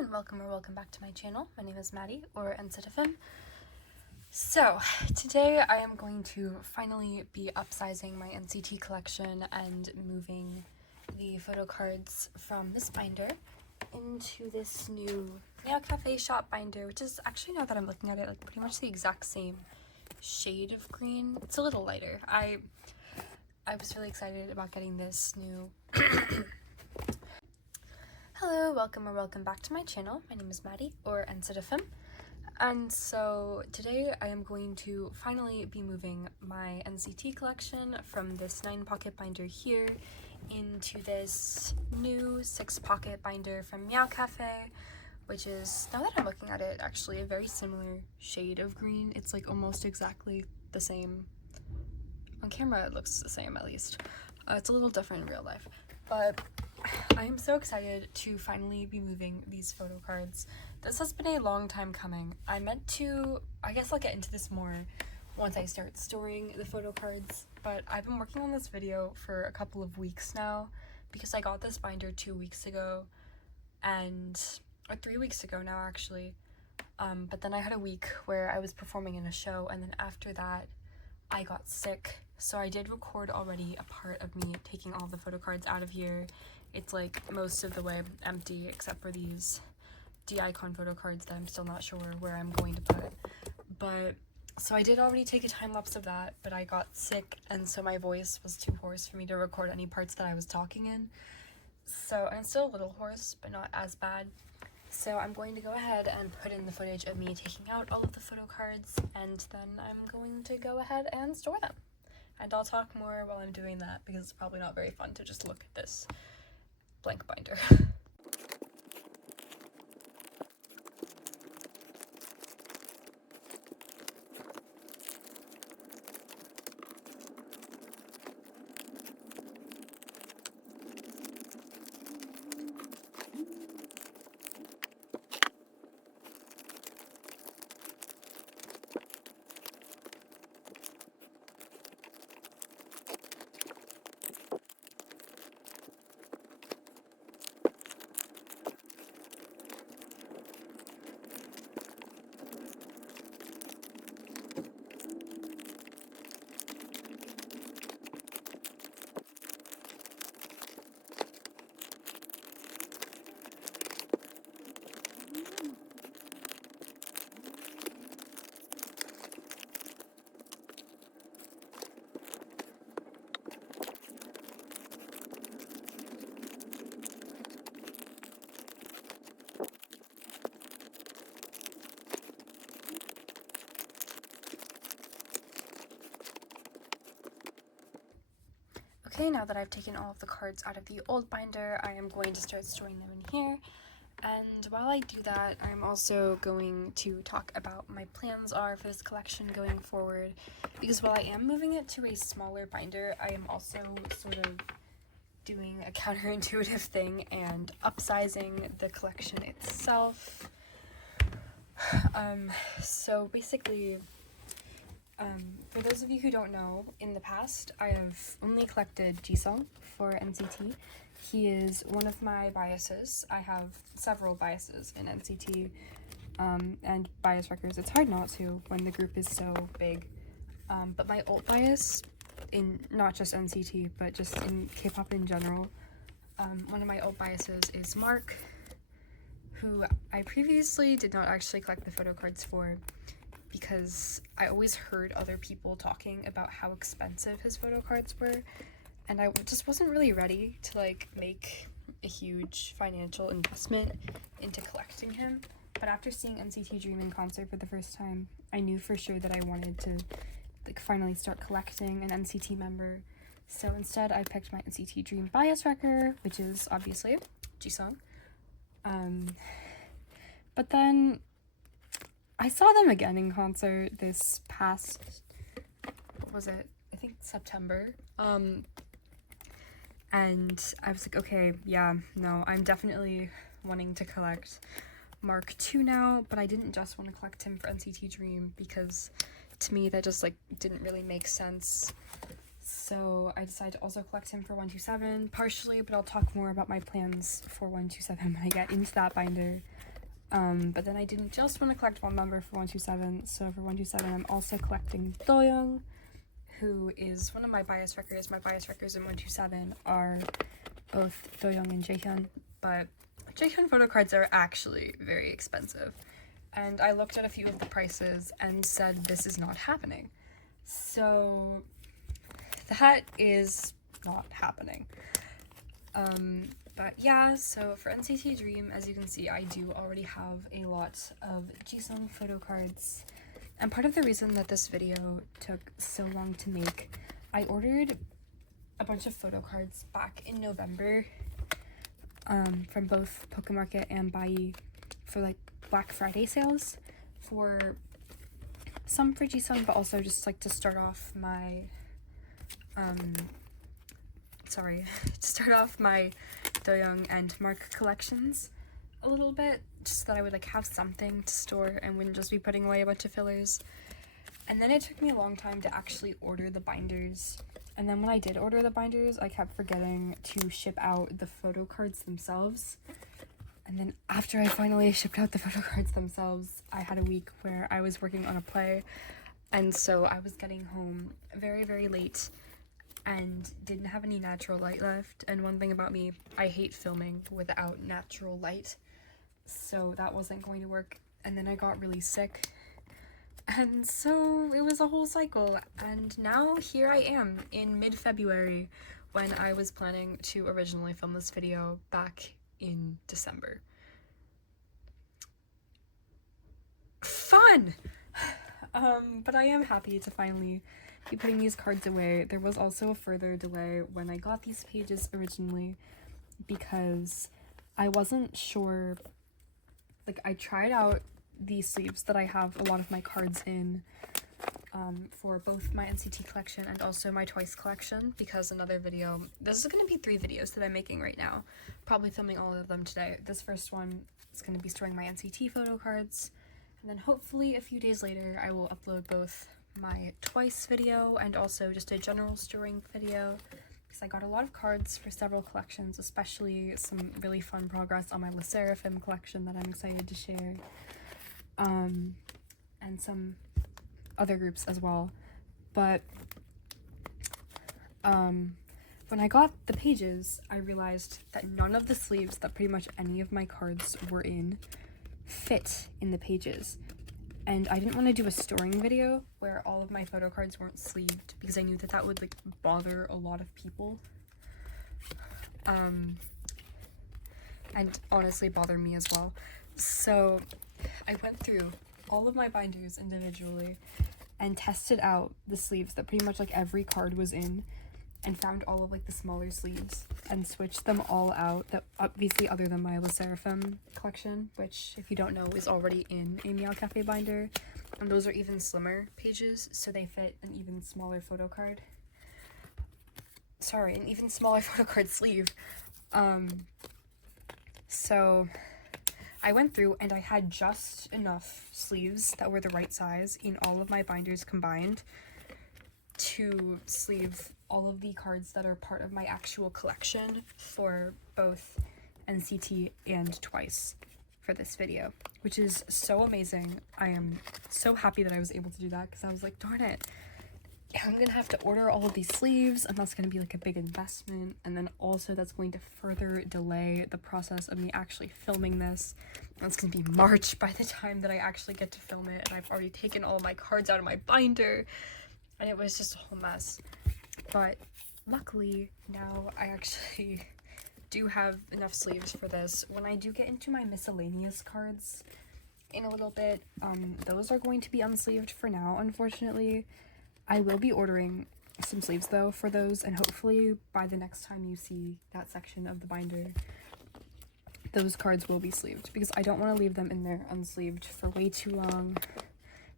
and welcome back to my channel. My name is Maddie, or NCTFM. So, today I am going to finally be upsizing my NCT collection and moving the photo cards from this binder into this new Meow Cafe shop binder, which is actually, now that I'm looking at it, like pretty much the exact same shade of green. It's a little lighter. I was really excited about getting this new Hello, welcome back to my channel. My name is Maddie, or NCTFM, and so today I am going to finally be moving my NCT collection from this 9-pocket binder here into this new 6-pocket binder from Meow Cafe, which is, now that I'm looking at it, actually a very similar shade of green. It's like almost exactly the same. On camera it looks the same, at least. It's a little different in real life, but I am so excited to finally be moving these photo cards. This has been a long time coming. I guess I'll get into this more once I start storing the photo cards, but I've been working on this video for a couple of weeks now because I got this binder 2 weeks ago, or 3 weeks ago now actually, but then I had a week where I was performing in a show, and then after that I got sick, so I did record already a part of me taking all the photo cards out of here. It's like most of the way empty except for these D-icon photo cards that I'm still not sure where I'm going to put. But so I did already take a time lapse of that, but I got sick, and so my voice was too hoarse for me to record any parts that I was talking in. So I'm still a little hoarse, but not as bad. So I'm going to go ahead and put in the footage of me taking out all of the photo cards, and then I'm going to go ahead and store them. And I'll talk more while I'm doing that because it's probably not very fun to just look at this blank binder. Okay, now that I've taken all of the cards out of the old binder, I am going to start storing them in here. And while I do that, I'm also going to talk about my plans are for this collection going forward, because while I am moving it to a smaller binder, I am also sort of doing a counterintuitive thing and upsizing the collection itself. So basically, for those of you who don't know, in the past I have only collected Jisung for NCT. He is one of my biases. I have several biases in NCT and bias records. It's hard not to when the group is so big. But my alt bias, in not just NCT but just in K-pop in general, one of my alt biases is Mark, who I previously did not actually collect the photo cards for because I always heard other people talking about how expensive his photo cards were, and I just wasn't really ready to like make a huge financial investment into collecting him. But after seeing NCT Dream in concert for the first time, I knew for sure that I wanted to like finally start collecting an NCT member. So instead I picked my NCT Dream bias record, which is obviously Jisung. But then I saw them again in concert this past, what was it? I think September. And I was like, okay, yeah, no, I'm definitely wanting to collect Mark II now, but I didn't just want to collect him for NCT Dream because to me that just like didn't really make sense. So I decided to also collect him for 127 partially, but I'll talk more about my plans for 127 when I get into that binder. But then I didn't just want to collect one member for 127, so for 127 I'm also collecting Doyoung, who is one of my bias wreckers. My bias wreckers in 127 are both Doyoung and Jaehyun, but Jaehyun photo cards are actually very expensive. And I looked at a few of the prices and said this is not happening. So that is not happening. But yeah, so for NCT Dream, as you can see, I do already have a lot of Jisung photo cards. And part of the reason that this video took so long to make, I ordered a bunch of photo cards back in November from both Pokemarket and Bai for like Black Friday sales, for some for Jisung, but also just like to start off my Doyoung and Mark collections a little bit, just so that I would like have something to store and wouldn't just be putting away a bunch of fillers. And then it took me a long time to actually order the binders, and then when I did order the binders, I kept forgetting to ship out the photo cards themselves. And then after I finally shipped out the photo cards themselves, I had a week where I was working on a play, and so I was getting home very, very late and didn't have any natural light left. And one thing about me, I hate filming without natural light, so that wasn't going to work. And then I got really sick, and so it was a whole cycle. And now here I am in mid-February, when I was planning to originally film this video back in December. Fun! But I am happy to finally be putting these cards away. There was also a further delay when I got these pages originally, because I wasn't sure, like I tried out the sleeves that I have a lot of my cards in for both my NCT collection and also my Twice collection, because another video, this is going to be 3 videos that I'm making right now, probably filming all of them today. This first one is going to be storing my NCT photo cards, and then hopefully a few days later I will upload both my Twice video and also just a general storing video, because I got a lot of cards for several collections, especially some really fun progress on my Le Sserafim collection that I'm excited to share, and some other groups as well. But when I got the pages, I realized that none of the sleeves that pretty much any of my cards were in fit in the pages, and I didn't want to do a storing video where all of my photo cards weren't sleeved, because I knew that that would like bother a lot of people, and honestly bother me as well. So I went through all of my binders individually and tested out the sleeves that pretty much like every card was in, and found all of like the smaller sleeves and switched them all out, that obviously other than my Le Sserafim collection, which if you don't know is already in a Meow Cafe binder, and those are even slimmer pages, so they fit an even smaller photo card. Sorry, an even smaller photo card sleeve. So I went through and I had just enough sleeves that were the right size in all of my binders combined to sleeve all of the cards that are part of my actual collection for both NCT and Twice for this video, which is so amazing. I am so happy that I was able to do that, because I was like, darn it, I'm gonna have to order all of these sleeves, and that's gonna be like a big investment, and then also that's going to further delay the process of me actually filming this. And it's gonna be March by the time that I actually get to film it, and I've already taken all of my cards out of my binder, and it was just a whole mess. But luckily now I actually do have enough sleeves for this. When I do get into my miscellaneous cards in a little bit, those are going to be unsleeved for now, unfortunately. I will be ordering some sleeves though for those, and hopefully by the next time you see that section of the binder, those cards will be sleeved, because I don't want to leave them in there unsleeved for way too long.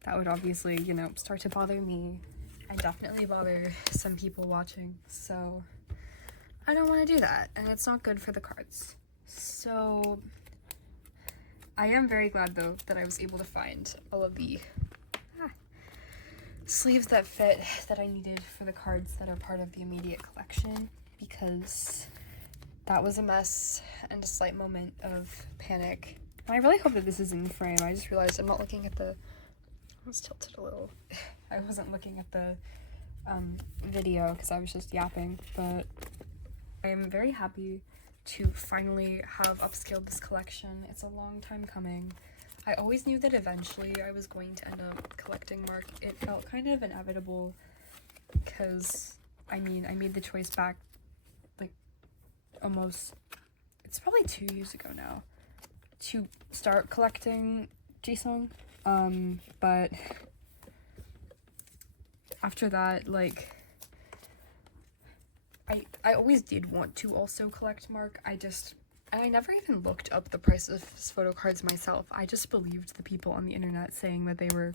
That would obviously, you know, start to bother me and definitely bother some people watching, so I don't want to do that, and it's not good for the cards. So I am very glad though that I was able to find all of the sleeves that fit, that I needed for the cards that are part of the immediate collection, because that was a mess and a slight moment of panic I really hope that this is in frame. I just realized I'm not looking at the, I was tilted a little. I wasn't looking at the video because I was just yapping, but I am very happy to finally have upscaled this collection. It's a long time coming. I always knew that eventually I was going to end up collecting Mark. It felt kind of inevitable because, I mean, I made the choice back, like, almost, it's probably 2 years ago now, to start collecting Jisung, but after that, like, I always did want to also collect Mark. I never even looked up the price of his photo cards myself. I just believed the people on the internet saying that they were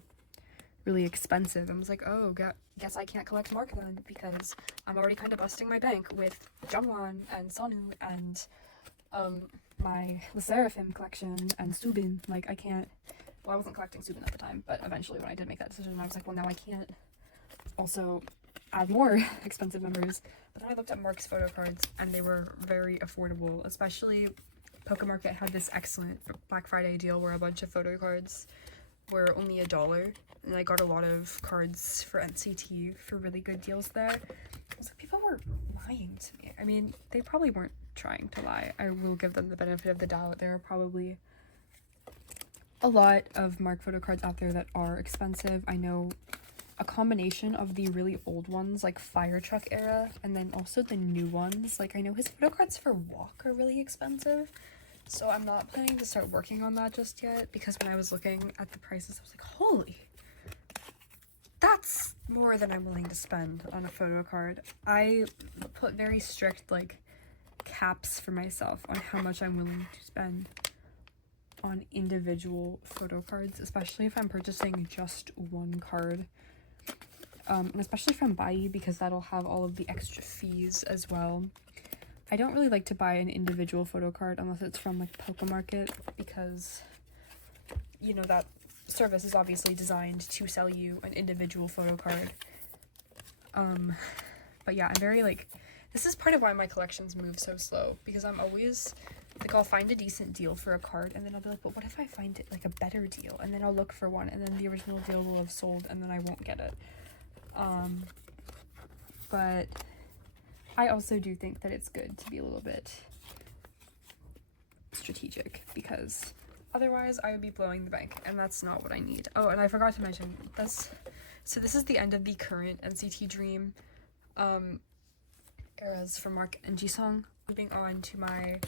really expensive. I was like, oh, guess I can't collect Mark then, because I'm already kind of busting my bank with Jungwon and Sonu and my Le Seraphim collection and Subin. Like, I can't, well, I wasn't collecting Subin at the time, but eventually when I did make that decision, I was like, well, now I can't also add more expensive members. But then I looked at Mark's photo cards and they were very affordable, especially Pokemarket had this excellent Black Friday deal where a bunch of photo cards were only $1, and I got a lot of cards for NCT for really good deals there. I was like, people were lying to me. I mean, they probably weren't trying to lie. I will give them the benefit of the doubt. There are probably a lot of Mark photo cards out there that are expensive. I know a combination of the really old ones, like Fire Truck era, and then also the new ones. Like, I know his photo cards for Walk are really expensive, so I'm not planning to start working on that just yet, because when I was looking at the prices, I was like, holy, that's more than I'm willing to spend on a photo card. I put very strict, like, caps for myself on how much I'm willing to spend on individual photo cards, especially if I'm purchasing just one card. And especially from Bai, because that'll have all of the extra fees as well. I don't really like to buy an individual photo card unless it's from, like, Pokemarket, because, you know, that service is obviously designed to sell you an individual photo card. But yeah, I'm very, like, this is part of why my collections move so slow, because I'm always, like, I'll find a decent deal for a card, and then I'll be like, but what if I find it, like, a better deal? And then I'll look for one, and then the original deal will have sold, and then I won't get it. But I also do think that it's good to be a little bit strategic, because otherwise I would be blowing the bank, and that's not what I need. Oh, and I forgot to mention, so this is the end of the current NCT Dream eras for Mark and Jisung. Moving on to my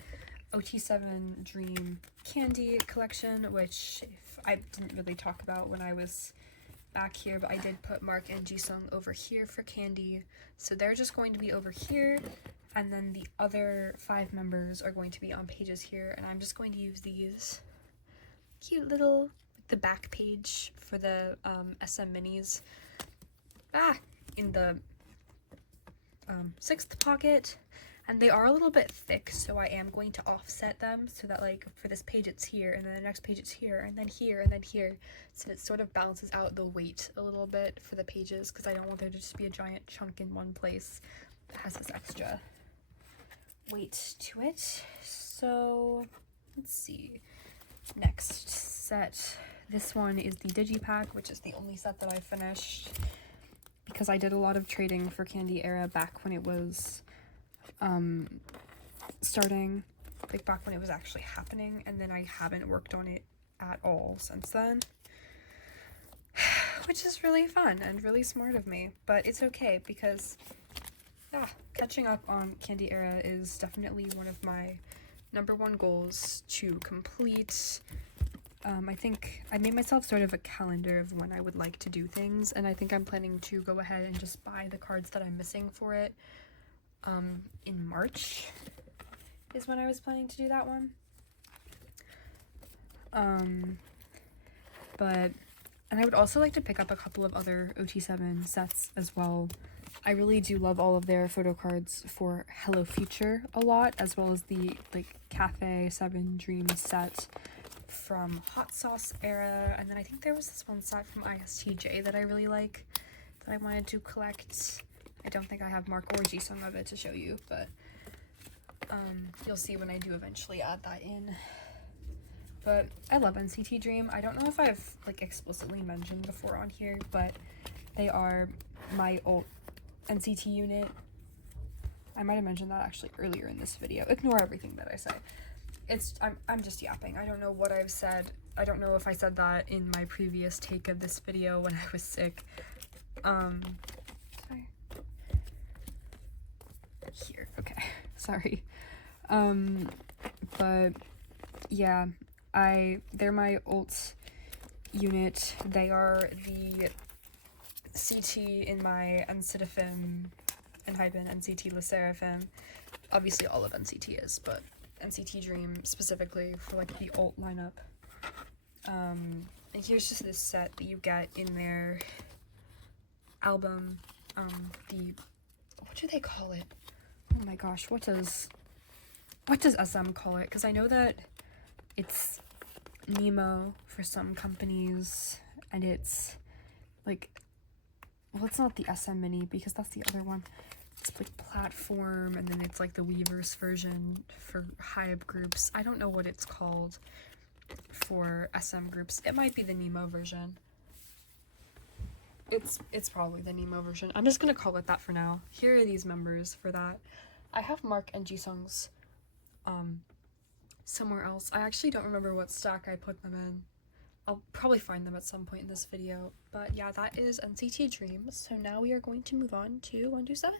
OT7 Dream Candy collection, which I didn't really talk about when I was back here, but I did put Mark and Jisung over here for Candy, so they're just going to be over here, and then the other 5 members are going to be on pages here, and I'm just going to use these cute little, the back page for the SM minis in the 6th pocket. And they are a little bit thick, so I am going to offset them so that, like, for this page it's here, and then the next page it's here, and then here, and then here, so it sort of balances out the weight a little bit for the pages, because I don't want there to just be a giant chunk in one place that has this extra weight to it. So let's see. Next set. This one is the Digipack, which is the only set that I finished, because I did a lot of trading for Candy Era back when it was starting, like back when it was actually happening, and then I haven't worked on it at all since then, which is really fun and really smart of me, but it's okay, because catching up on Candy Era is definitely one of my #1 goals to complete. I think I made myself sort of a calendar of when I would like to do things, and I think I'm planning to go ahead and just buy the cards that I'm missing for it in March is when I was planning to do that one. And I would also like to pick up a couple of other OT7 sets as well. I really do love all of their photo cards for Hello Future a lot, as well as the, like, Cafe 7 Dream set from Hot Sauce era, and then I think there was this one set from ISTJ that I really like that I wanted to collect. I don't think I have Mark or Jisung of it to show you, but you'll see when I do eventually add that in. but I love NCT Dream. I don't know if I've like explicitly mentioned before on here, but they are my old NCT unit. I might have mentioned that actually earlier in this video. Ignore everything that I say. I'm just yapping. I don't know what I've said. I don't know if I said that in my previous take of this video when I was sick. Sorry. Here, okay. Sorry. But yeah, they're my alt unit. They are the CT in my NCTFM and Hyben NCT Le Seraphim. Obviously all of NCT is, but NCT Dream specifically for like the alt lineup. And here's just this set that you get in their album. What do they call it? Oh my gosh, what does SM call it? Because I know that it's Nemo for some companies, and it's like, well, it's not the SM Mini because that's the other one. It's like platform, and then it's like the Weverse version for Hybe groups. I don't know what it's called for SM groups. It might be the Nemo version. It's probably the Nemo version. I'm just gonna call it that for now. Here are these members for that. I have Mark and Jisung's somewhere else. I actually don't remember what stack I put them in. I'll probably find them at some point in this video. But yeah, that is NCT Dream. So now we are going to move on to 127.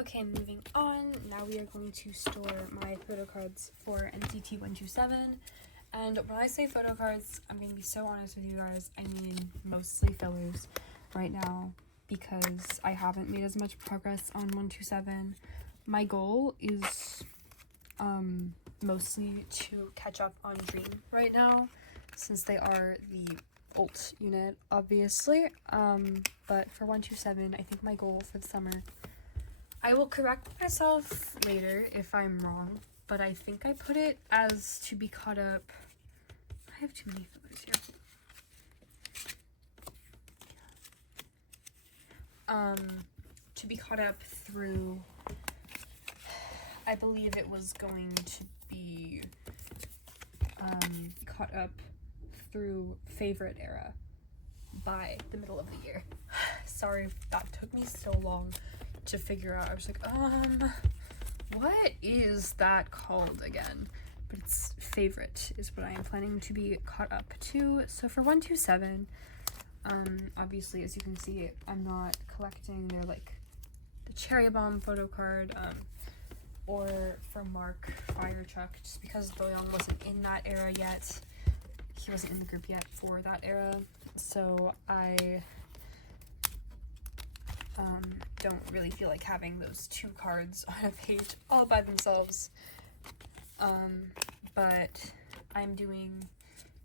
Okay, moving on. Now we are going to store my photocards for NCT 127. And when I say photocards, I'm going to be so honest with you guys, I mean mostly fillers right now because I haven't made as much progress on 127. My goal is mostly to catch up on Dream right now, since they are the alt unit, obviously. But for 127, I think my goal for the summer, I will correct myself later if I'm wrong, but I think I put it as to be caught up. I have too many fillers here. To be caught up through, I believe it was going to be caught up through favorite era by the middle of the year. Sorry that took me so long to figure out. I was like, what is that called again? But it's favorite is what I am planning to be caught up to. So for 127, obviously, as you can see, I'm not collecting their like the Cherry Bomb photo card, or for Mark Fire Truck, just because Doyoung wasn't in that era yet. He wasn't in the group yet for that era, so I don't really feel like having those two cards on a page all by themselves. But I'm doing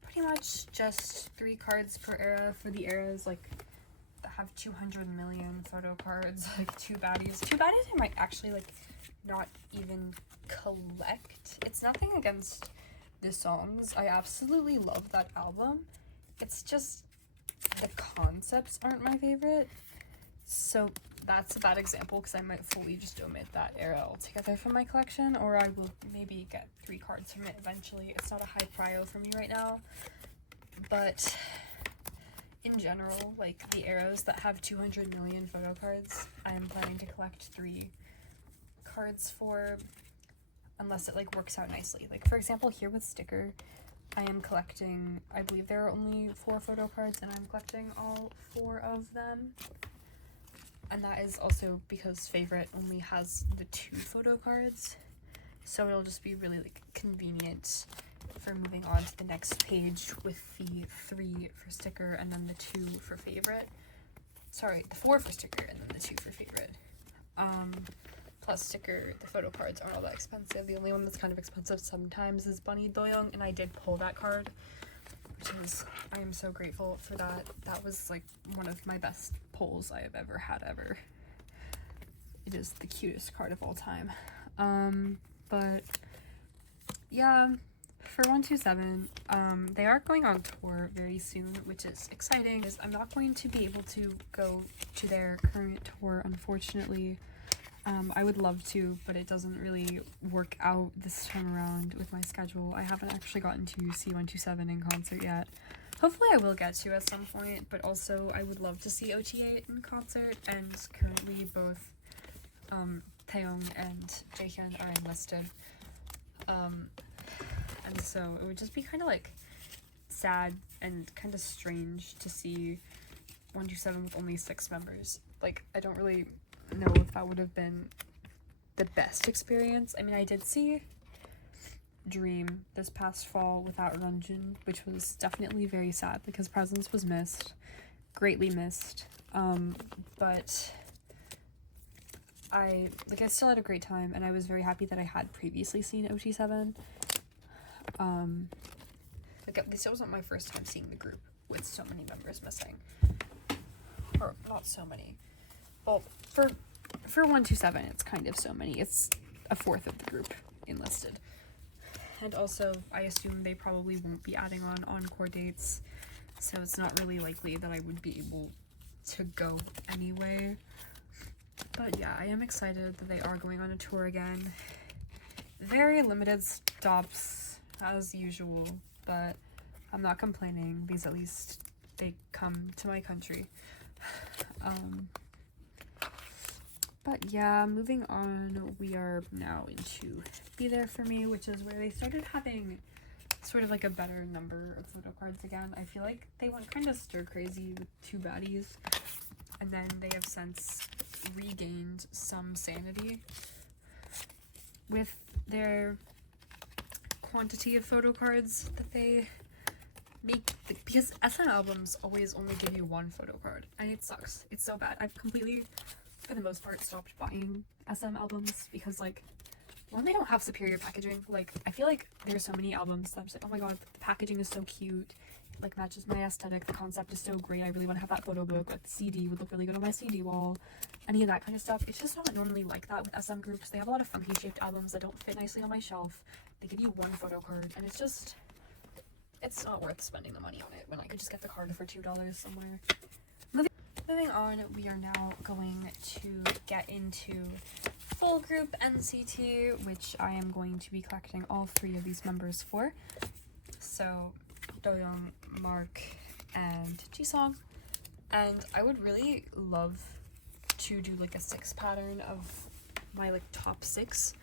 pretty much just 3 cards per era for the eras like that have 200 million photo cards, like 2 baddies. 2 baddies I might actually like not even collect. It's nothing against the songs. I absolutely love that album. It's just the concepts aren't my favorite. So that's a bad example because I might fully just omit that era altogether from my collection, or I will maybe get 3 cards from it eventually. It's not a high prio for me right now, but in general, like the eras that have 200 million photo cards, I am planning to collect 3 cards for, unless it like works out nicely. Like for example, here with Sticker, I am collecting, I believe there are only 4 photo cards and I'm collecting all 4 of them. And that is also because favorite only has the 2 photo cards, so it'll just be really like convenient for moving on to the next page with the 3 for Sticker and then the 2 for favorite. Sorry, the 4 for Sticker and then the 2 for favorite. Plus Sticker, the photo cards aren't all that expensive. The only one that's kind of expensive sometimes is Bunny Doyoung, and I did pull that card, which is, I am so grateful for that. That was like one of my best pulls I have ever had ever. It is the cutest card of all time. But yeah, for 127, they are going on tour very soon, which is exciting, because I'm not going to be able to go to their current tour, unfortunately. I would love to, but it doesn't really work out this time around with my schedule. I haven't actually gotten to see 127 in concert yet. Hopefully I will get to at some point, but also I would love to see OTA in concert, and currently both Taeyong and Jaehyun are enlisted. And so it would just be kind of like sad and kind of strange to see 127 with only 6 members. Like, I don't really know if that would have been the best experience. I mean, I did see Dream this past fall without Ranjun, which was definitely very sad because Presence was missed, greatly missed. But I still had a great time, and I was very happy that I had previously seen OT7. Like, at least it wasn't my first time seeing the group with so many members missing. Or not so many. Well, for 127, it's kind of so many. It's a fourth of the group enlisted. And also, I assume they probably won't be adding on encore dates, so it's not really likely that I would be able to go anyway. But yeah, I am excited that they are going on a tour again. Very limited stops, as usual, but I'm not complaining because at least they come to my country. But yeah, moving on, we are now into Be There For Me, which is where they started having sort of like a better number of photo cards again. I feel like they went kind of stir crazy with 2 baddies, and then they have since regained some sanity with their quantity of photo cards that they make, because SM albums always only give you 1 photo card, and it sucks. It's so bad. I've completely, for the most part, stopped buying SM albums because, like, one, they don't have superior packaging. Like, I feel like there's so many albums that I'm just like, oh my god, the packaging is so cute, it, like, matches my aesthetic, the concept is so great, I really want to have that photo book, like, the CD would look really good on my CD wall, any of that kind of stuff. It's just not normally like that with SM groups. They have a lot of funky shaped albums that don't fit nicely on my shelf. They give you 1 photo card, and it's just, it's not worth spending the money on it when I could just get the card for $2 somewhere. Moving on, we are now going to get into full group NCT, which I am going to be collecting all 3 of these members for. So, Doyoung, Mark, and Jisung. And I would really love to do like a 6 pattern of my like top 6.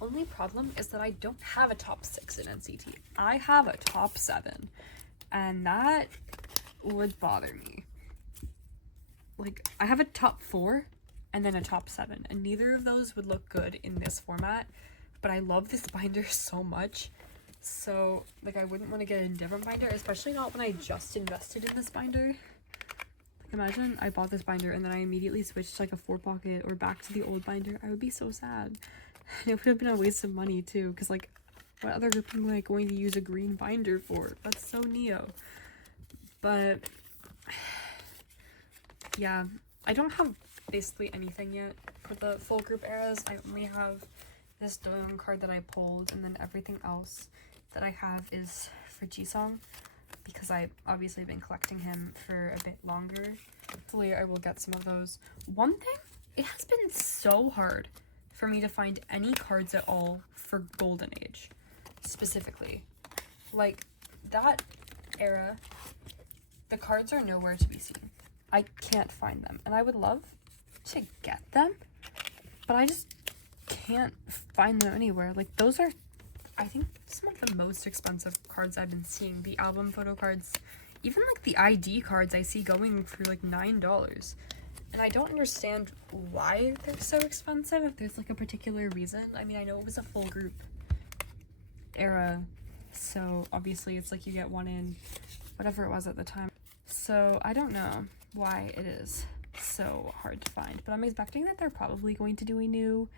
Only problem is that I don't have a top 6 in NCT. I have a top 7, and that would bother me. Like, I have a top 4 and then a top 7, and neither of those would look good in this format, but I love this binder so much, so like I wouldn't want to get a different binder, especially not when I just invested in this binder. Like, imagine I bought this binder and then I immediately switched to like a 4-pocket or back to the old binder. I would be so sad. It would have been a waste of money too, because like, what other group am I going to use a green binder for? That's so neo. But yeah, I don't have basically anything yet for the full group eras. I only have this Doyoung card that I pulled, and then everything else that I have is for Jisung, because I obviously been collecting him for a bit longer. Hopefully I will get some of those. One thing, it has been so hard for me to find any cards at all for Golden Age, specifically. Like, that era, the cards are nowhere to be seen. I can't find them, and I would love to get them, but I just can't find them anywhere. Like, those are, I think, some of the most expensive cards I've been seeing. The album photo cards, even like the ID cards I see going for like $9, and I don't understand why they're so expensive, if there's like a particular reason. I mean, I know it was a full group era, so obviously it's like you get one in whatever it was at the time, so I don't know why it is so hard to find, but I'm expecting that they're probably going to do a new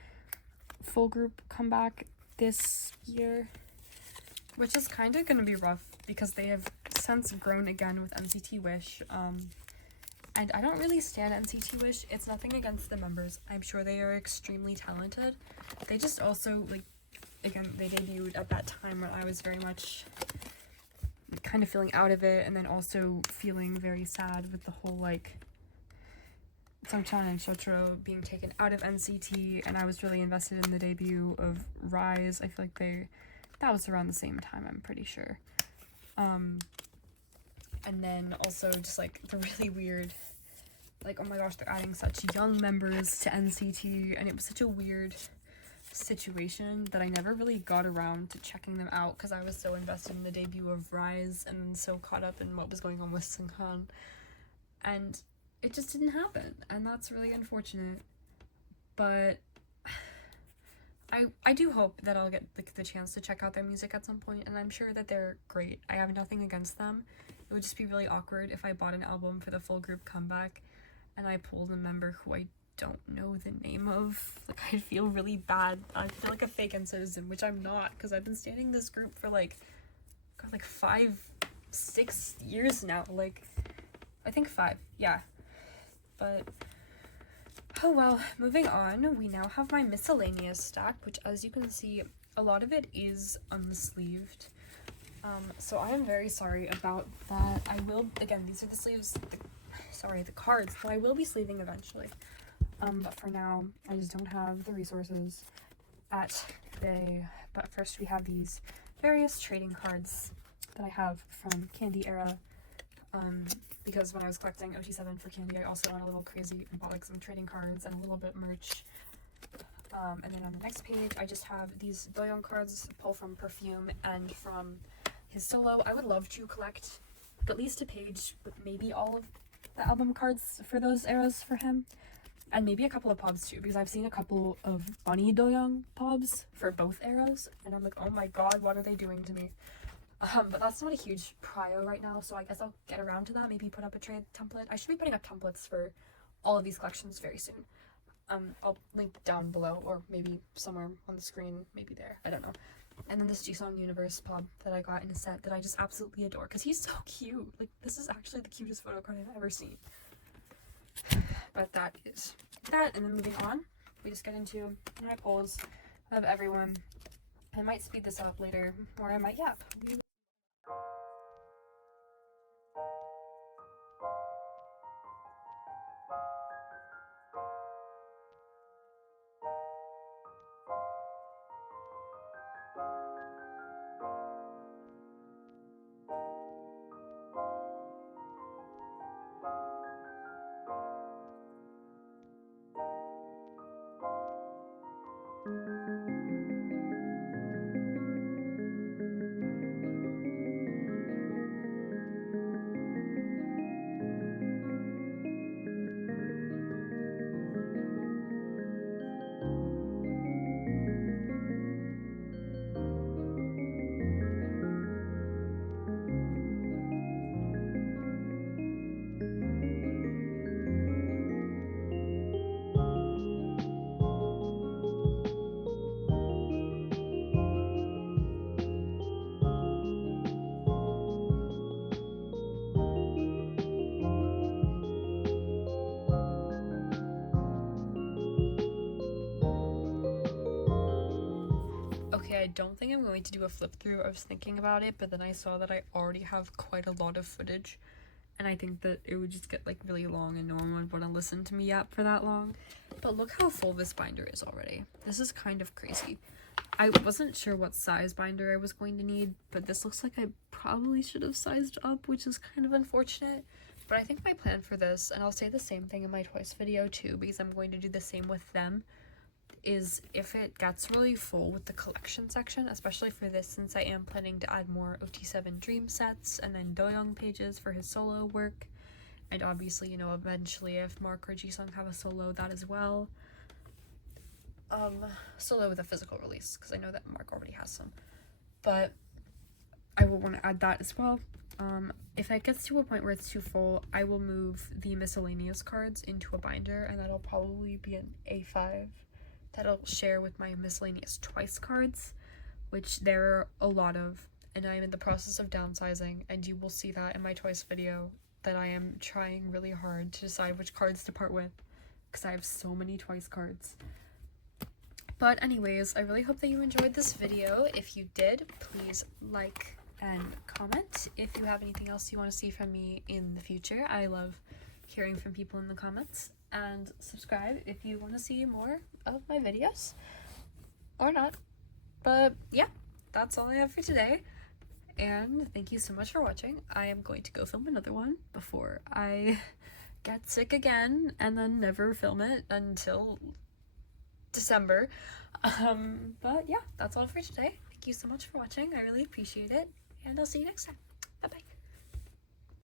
full group comeback this year, which is kind of going to be rough because they have since grown again with NCT Wish, and I don't really stand NCT Wish. It's nothing against the members. I'm sure they are extremely talented. They just also, like, again, they debuted at that time when I was very much kind of feeling out of it, and then also feeling very sad with the whole, like, Sochan and Shotaro being taken out of NCT, and I was really invested in the debut of Rise. I feel like that was around the same time, I'm pretty sure. And then also just like the really weird, like, oh my gosh, they're adding such young members to NCT, and it was such a weird situation that I never really got around to checking them out because I was so invested in the debut of Rise and so caught up in what was going on with Seunghan, and it just didn't happen, and that's really unfortunate. But I do hope that I'll get the chance to check out their music at some point, and I'm sure that they're great. I have nothing against them. It would just be really awkward if I bought an album for the full group comeback and I pulled a member who I don't know the name of. Like, I'd feel really bad. I'd feel like a fake citizen, which I'm not, because I've been standing this group for like 5-6 years now. Like, I think 5, yeah. But oh well, moving on, we now have my miscellaneous stack, which, as you can see, a lot of it is unsleeved. So I am very sorry about that. I will, again, these are the sleeves, the cards, that I will be sleeving eventually. But for now, I just don't have the resources at today. But first we have these various trading cards that I have from Candy Era. Because when I was collecting OT7 for Candy, I also went a little crazy and bought like some trading cards and a little bit merch. And then on the next page, I just have these Doyoung cards pulled from Perfume and from his solo. I would love to collect at least a page with maybe all of the album cards for those eras for him. And maybe a couple of pobs too, because I've seen a couple of Bunny Doyoung pobs for both eras, and I'm like, oh my god, what are they doing to me? But that's not a huge prio right now, so I guess I'll get around to that, maybe put up a trade template. I should be putting up templates for all of these collections very soon. I'll link down below, or maybe somewhere on the screen, maybe there, I don't know. And then this Jisung Universe pob that I got in a set that I just absolutely adore, because he's so cute. Like, this is actually the cutest photo card I've ever seen. But that is that, and then moving on, we just get into my polls of everyone. I might speed this up later, or I might yap. I don't think I'm going to do a flip through. I was thinking about it, but then I saw that I already have quite a lot of footage, and I think that it would just get like really long and no one would want to listen to me yap for that long. But look how full this binder is already. This is kind of crazy. I wasn't sure what size binder I was going to need, but this looks like I probably should have sized up, which is kind of unfortunate. But I think my plan for this, and I'll say the same thing in my Twice video too, because I'm going to do the same with them, is if it gets really full with the collection section, especially for this, since I am planning to add more OT7 Dream sets and then Doyoung pages for his solo work, and obviously, you know, eventually if Mark or Jisung have a solo, that as well. Solo with a physical release, because I know that Mark already has some, but I will want to add that as well. If it gets to a point where it's too full, I will move the miscellaneous cards into a binder, and that'll probably be an A5 that I'll share with my miscellaneous Twice cards, which there are a lot of, and I am in the process of downsizing, and you will see that in my Twice video, that I am trying really hard to decide which cards to part with, because I have so many Twice cards. But anyways, I really hope that you enjoyed this video. If you did, please like and comment if you have anything else you want to see from me in the future. I love hearing from people in the comments. and subscribe if you want to see more of my videos, or not. But yeah, that's all I have for today, and thank you so much for watching. I am going to go film another one before I get sick again and then never film it until December. But yeah, that's all for today. Thank you so much for watching. I really appreciate it, and I'll see you next time.